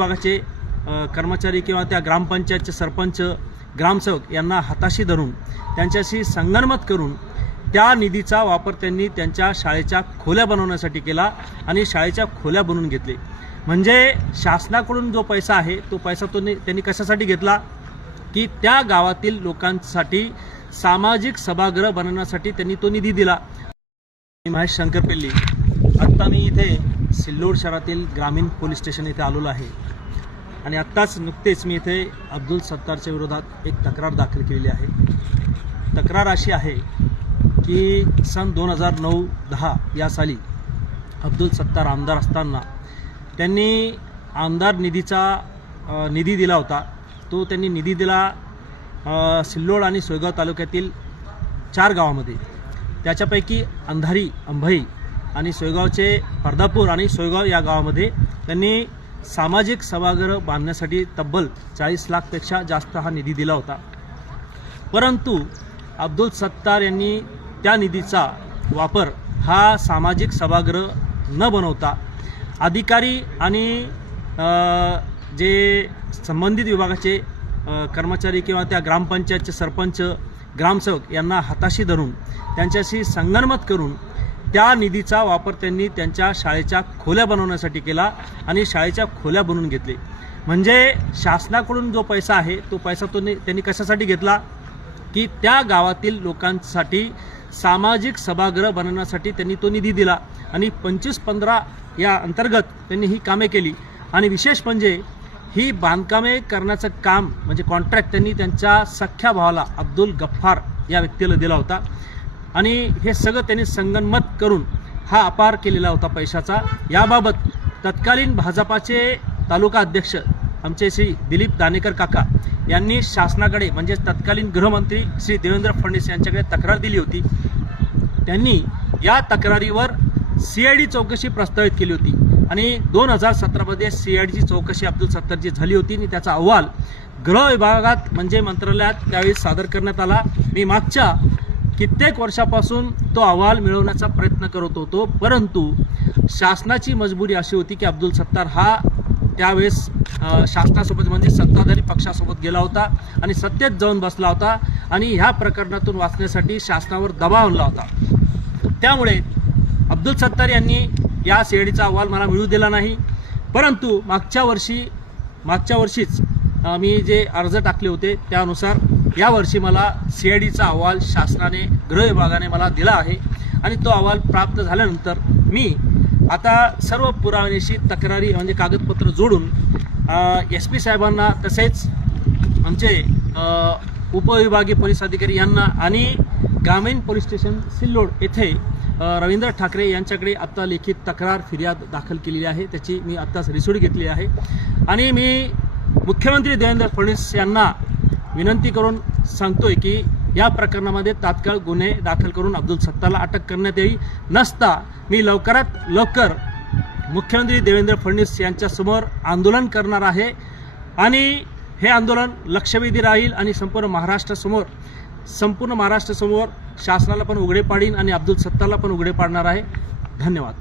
विभागाचे कर्मचारी किंवा त्या ग्रामपंचायतचे सरपंच ग्रामसेवक यांना हाताशी धरून त्यांच्याशी संगनमत करून त्या निधीचा वापर त्यांनी त्यांच्या शाळेच्या खोल्या बनवण्यासाठी केला आणि शाळेच्या खोल्या बनवून घेतले. म्हणजे शासनाकडून जो पैसा आहे तो पैसा तो त्यांनी कशासाठी घेतला? की त्या गावातील लोकांसाठी सामाजिक सभागृह बनवण्यासाठी त्यांनी तो निधी दिला. मी महेश शंकरपेल्ली आत्ता मी इथे सिल्लोड शहरातील ग्रामीण पोलीस स्टेशन इथे आलेलो आहे. आणि आत्ताच नुकतेच मी इथे अब्दुल सत्तारच्या विरोधात एक तक्रार दाखल केलेली आहे. तक्रार अशी आहे की सन दोन हजार नऊ दहा या साली अब्दुल सत्तार आमदार असताना त्यांनी आमदार निधीचा निधी दिला होता. तो त्यांनी निधी दिला सिल्लोड आणि सोयगाव तालुक्यातील चार गावामध्ये. त्याच्यापैकी अंधारी अंभई आणि सोयगावचे पर्दापूर आणि सोयगाव या गावामध्ये त्यांनी सामाजिक सभागृह बांधण्यासाठी तब्बल चाळीस लाखपेक्षा जास्त हा निधी दिला होता. परंतु अब्दुल सत्तार यांनी त्या निधीचा वापर हा सामाजिक सभागृह न बनवता अधिकारी आणि जे संबंधित विभागाचे कर्मचारी किंवा त्या ग्रामपंचायतचे सरपंच ग्रामसेवक यांना हाताशी धरून त्यांच्याशी संगनमत करून त्या निधीचा वापर त्यांनी त्यांच्या शाळेच्या खोल्या बनवण्यासाठी केला आणि शाळेच्या खोल्या बनवून घेतले. म्हणजे शासनाकडून जो पैसा आहे तो पैसा तो त्यांनी कशासाठी घेतला? की त्या गावातील लोकांसाठी सामाजिक सभागृह बनवण्यासाठी त्यांनी तो निधी दिला आणि पंचवीस पंधरा या अंतर्गत त्यांनी ही कामे केली. आणि विशेष म्हणजे ही बांधकामे करण्याचं काम म्हणजे कॉन्ट्रॅक्ट त्यांनी त्यांच्या सख्या भावाला अब्दुल गफ्फार या व्यक्तीला दिला होता. आणि हे सगळं त्यांनी संगनमत करून हा अपार केलेला होता पैशाचा. याबाबत तत्कालीन भाजपाचे तालुका अध्यक्ष आमचे श्री दिलीप दानेकर काका यांनी शासनाकडे म्हणजे तत्कालीन गृहमंत्री श्री देवेंद्र फडणवीस यांच्याकडे तक्रार दिली होती. त्यांनी या तक्रारीवर सी आय डी चौकशी प्रस्तावित केली होती आणि दोन हजार सतरामध्ये सी आय डीची चौकशी अब्दुल सत्तारची झाली होती आणि त्याचा अहवाल गृह विभागात म्हणजे मंत्रालयात त्यावेळी सादर करण्यात आला. मी मागच्या कित्येक वर्षापासून तो अहवाल मिळवण्याचा प्रयत्न करत होतो परंतु शासनाची मजबुरी अशी होती की अब्दुल सत्तार हा त्यावेळेस शासनासोबत म्हणजे सत्ताधारी पक्षासोबत गेला होता आणि सत्तेत जाऊन बसला होता आणि ह्या प्रकरणातून वाचण्यासाठी शासनावर दबाव आणला होता. त्यामुळे अब्दुल सत्तार यांनी या सीआयडीचा अहवाल मला मिळू दिला नाही परंतु मागच्या वर्षी मागच्या वर्षीच मी जे अर्ज टाकले होते त्यानुसार यावर्षी मला सी आय डीचा अहवाल शासनाने गृह विभागाने मला दिला आहे आणि तो अहवाल प्राप्त झाल्यानंतर मी आता सर्व पुराव्यानिशी तक्रारी म्हणजे कागदपत्र जोडून एस पी साहेबांना तसेच आमचे उपविभागीय पोलीस अधिकारी यांना आणि ग्रामीण पोलीस स्टेशन सिल्लोड येथे रवींद्र ठाकरे यांच्याकडे आत्ता लिखित तक्रार फिर्याद दाखल केलेली आहे. त्याची मी आत्ताच रिसोड घेतली आहे. आणि मी मुख्यमंत्री देवेंद्र फडणवीस यांना विनंती करून सांगतोय की या प्रकरणामध्ये तात्काळ गुन्हे दाखल करून अब्दुल सत्ताला अटक करण्यात यावी नसता मी लवकरात लवकर मुख्यमंत्री देवेंद्र फडणवीस यांच्यासमोर आंदोलन करणार आहे आणि हे आंदोलन लक्षवेधी राहील आणि संपूर्ण महाराष्ट्रासमोर संपूर्ण महाराष्ट्रासमोर शासनाला पण उघडे पाडीन आणि अब्दुल सत्ताला पण उघडे पाडणार आहे. धन्यवाद.